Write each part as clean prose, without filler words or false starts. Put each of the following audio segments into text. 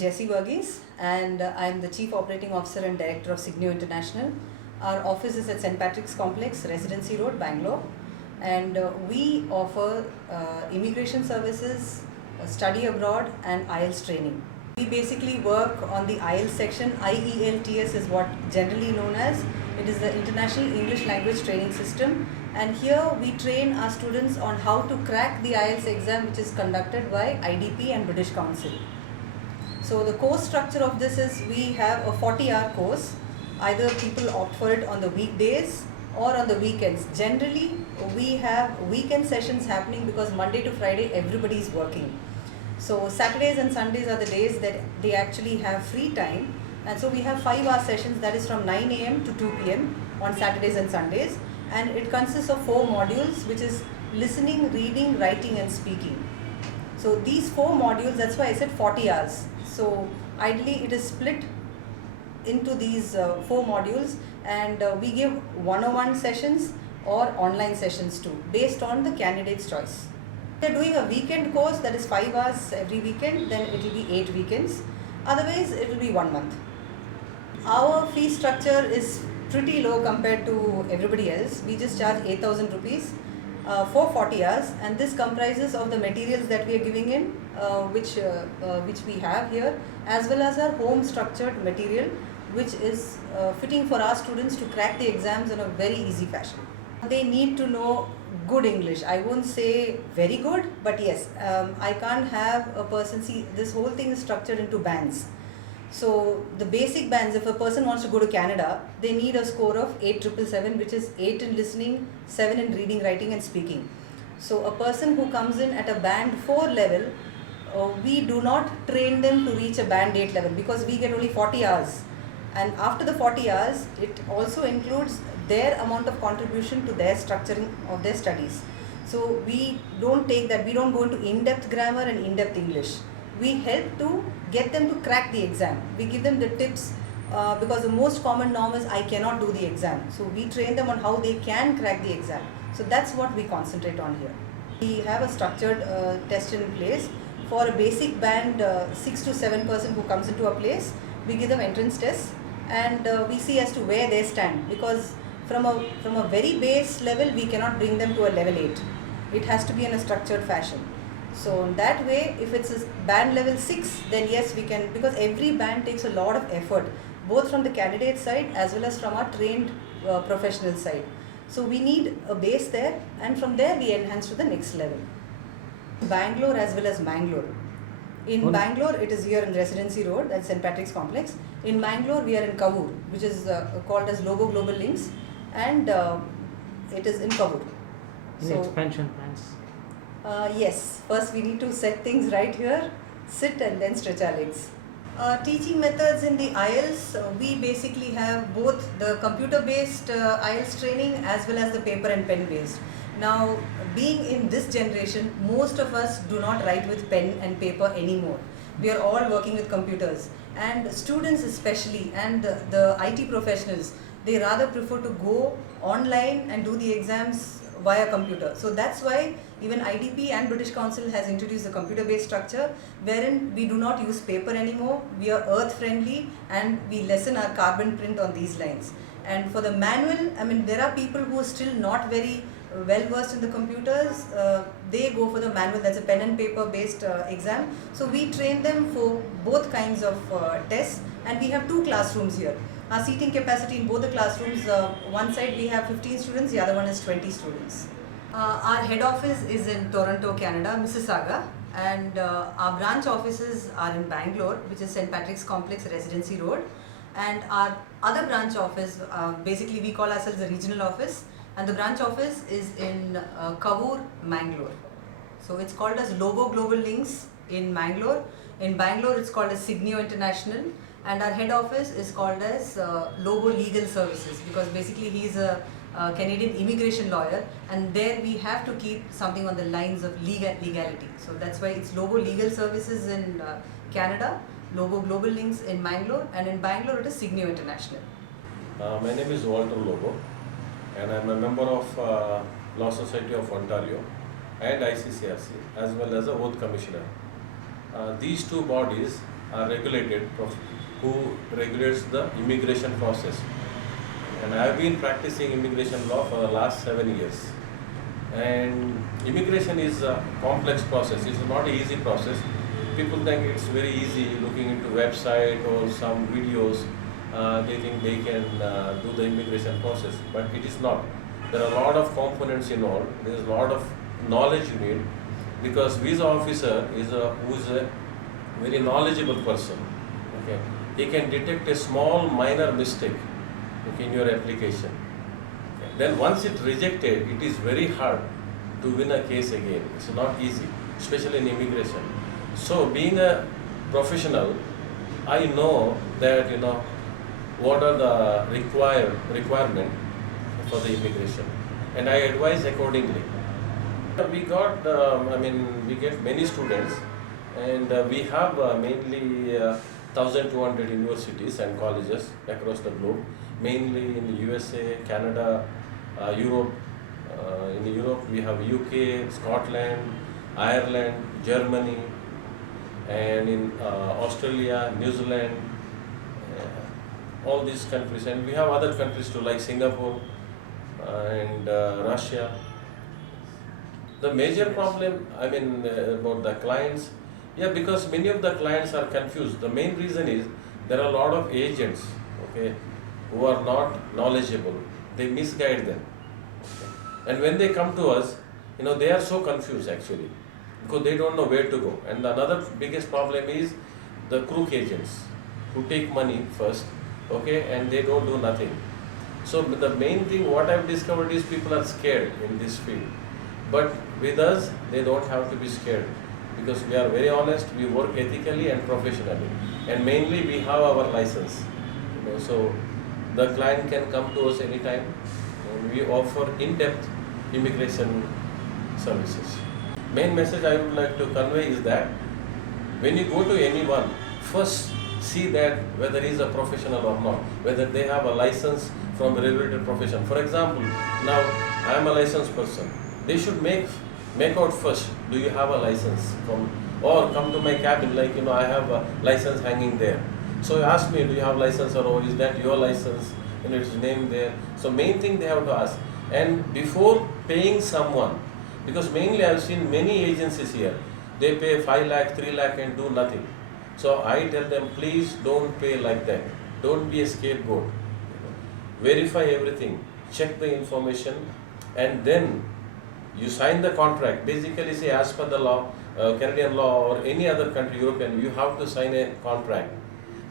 Jessie Verghese, and I'm the Chief Operating Officer and Director of Signio International. Our office is at St. Patrick's Complex, Residency Road, Bangalore, and we offer immigration services, study abroad and IELTS training. We basically work on the IELTS section. IELTS is what generally known as. It is the International English Language Training System, and here we train our students on how to crack the IELTS exam, which is conducted by IDP and British Council. So the course structure of this is we have a 40-hour course. Either people opt for it on the weekdays or on the weekends. Generally, we have weekend sessions happening because Monday to Friday everybody is working. So Saturdays and Sundays are the days that they actually have free time, and so we have 5-hour sessions, that is from 9 a.m. to 2 p.m. on Saturdays and Sundays, and it consists of 4 modules, which is listening, reading, writing and speaking. So these 4 modules, that's why I said 40 hours. So ideally it is split into these 4 modules, and we give one-on-one sessions or online sessions too, based on the candidate's choice. If they're doing a weekend course, that is 5 hours every weekend, then it will be 8 weekends. Otherwise, it will be 1 month. Our fee structure is pretty low compared to everybody else. We just charge 8,000 rupees for 40 hours, and this comprises of the materials that we are giving in, which we have here, as well as our home structured material, which is fitting for our students to crack the exams in a very easy fashion. They need to know good English. I won't say very good, but yes, I can't have a person, see, this whole thing is structured into bands. So the basic bands, if a person wants to go to Canada, they need a score of 8,777, which is 8 in listening, 7 in reading, writing and speaking. So a person who comes in at a band 4 level, we do not train them to reach a band 8 level, because we get only 40 hours. And after the 40 hours, it also includes their amount of contribution to their structuring of their studies. So we don't take that, we don't go into in-depth grammar and in-depth English. We help to get them to crack the exam. We give them the tips, because the most common norm is I cannot do the exam. So we train them on how they can crack the exam. So that's what we concentrate on here. We have a structured test in place. For a basic band 6 to 7% who comes into a place, we give them entrance tests, and we see as to where they stand, because from a very base level we cannot bring them to a level 8. It has to be in a structured fashion. So in that way, if it's a band level 6, then yes, we can, because every band takes a lot of effort, both from the candidate side as well as from our trained professional side. So we need a base there, and from there we enhance to the next level. Bangalore as well as Mangalore. In Bangalore, it is here in Residency Road, that's St. Patrick's Complex. In Mangalore, we are in Kavur, which is called as Logo Global Links, and it is in Kavur. So, expansion plans? Yes, first we need to set things right here, sit and then stretch our legs. Teaching methods in the IELTS, we basically have both the computer-based IELTS training as well as the paper and pen-based. Now, being in this generation, most of us do not write with pen and paper anymore. We are all working with computers, and students especially, and the IT professionals, they rather prefer to go online and do the exams via computer. So that's why even IDP and British Council has introduced a computer-based structure, wherein we do not use paper anymore. We are earth-friendly and we lessen our carbon print on these lines. And for the manual, I mean, there are people who are still not very well versed in the computers. They go for the manual, that's a pen and paper based exam. So we train them for both kinds of tests, and we have 2 classrooms here. Our seating capacity in both the classrooms, one side we have 15 students, the other one is 20 students. Our head office is in Toronto, Canada, Mississauga, and our branch offices are in Bangalore, which is St. Patrick's Complex, Residency Road, and our other branch office, basically we call ourselves a regional office, and the branch office is in Kavur, Mangalore. So it's called as Logo Global Links in Mangalore. In Bangalore it's called as Signio International, and our head office is called as Logo Legal Services, because basically he's a Canadian immigration lawyer, and there we have to keep something on the lines of legality. So that's why it's Logo Legal Services in Canada, Logo Global Links in Mangalore, and in Bangalore it is Signio International. My name is Walter Logo, and I'm a member of Law Society of Ontario and ICCRC, as well as a Oath Commissioner. These 2 bodies are regulated, who regulates the immigration process. And I have been practicing immigration law for the last 7 years. And immigration is a complex process. It's not an easy process. People think it's very easy looking into website or some videos. They think they can do the immigration process, but it is not. There are a lot of components involved. There is a lot of knowledge you need, because visa officer is who is a very knowledgeable person. Okay, he can detect a small minor mistake, okay, in your application. Okay. Then once it's rejected, it is very hard to win a case again. It's not easy, especially in immigration. So being a professional, I know that what are the requirement for the immigration, and I advise accordingly. We got, we get many students, and we have mainly 1,200 universities and colleges across the globe, mainly in the USA, Canada, Europe. In Europe, we have UK, Scotland, Ireland, Germany, and in Australia, New Zealand, all these countries, and we have other countries too, like Singapore and Russia. The major problem, about the clients, because many of the clients are confused. The main reason is there are a lot of agents, okay, who are not knowledgeable. They misguide them. Okay. And when they come to us, they are so confused actually, because they don't know where to go. And another biggest problem is the crook agents who take money first, okay, and they don't do nothing. So the main thing what I've discovered is people are scared in this field. But with us, they don't have to be scared, because we are very honest, we work ethically and professionally, and mainly we have our license. So the client can come to us anytime, and we offer in-depth immigration services. Main message I would like to convey is that when you go to anyone, first see that whether he is a professional or not, whether they have a license from a regulated profession. For example, now I am a licensed person. They should make out first, do you have a license from, or come to my cabin, like I have a license hanging there. So ask me, do you have license, or is that your license? It's named there. So main thing they have to ask. And before paying someone, because mainly I have seen many agencies here, they pay 5 lakh, 3 lakh and do nothing. So I tell them, please don't pay like that. Don't be a scapegoat. Verify everything, check the information, and then you sign the contract. Basically, say as per the law, Canadian law or any other country, European, you have to sign a contract,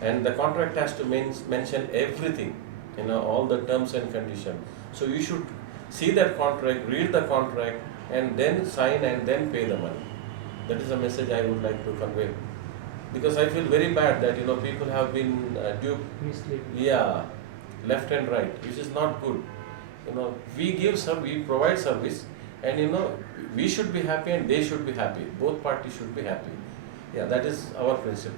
and the contract has to mention everything, all the terms and conditions. So you should see that contract, read the contract, and then sign and then pay the money. That is the message I would like to convey, because I feel very bad that people have been duped. Misleading. Left and right, which is not good. We provide service, and we should be happy and they should be happy. Both parties should be happy. That is our principle.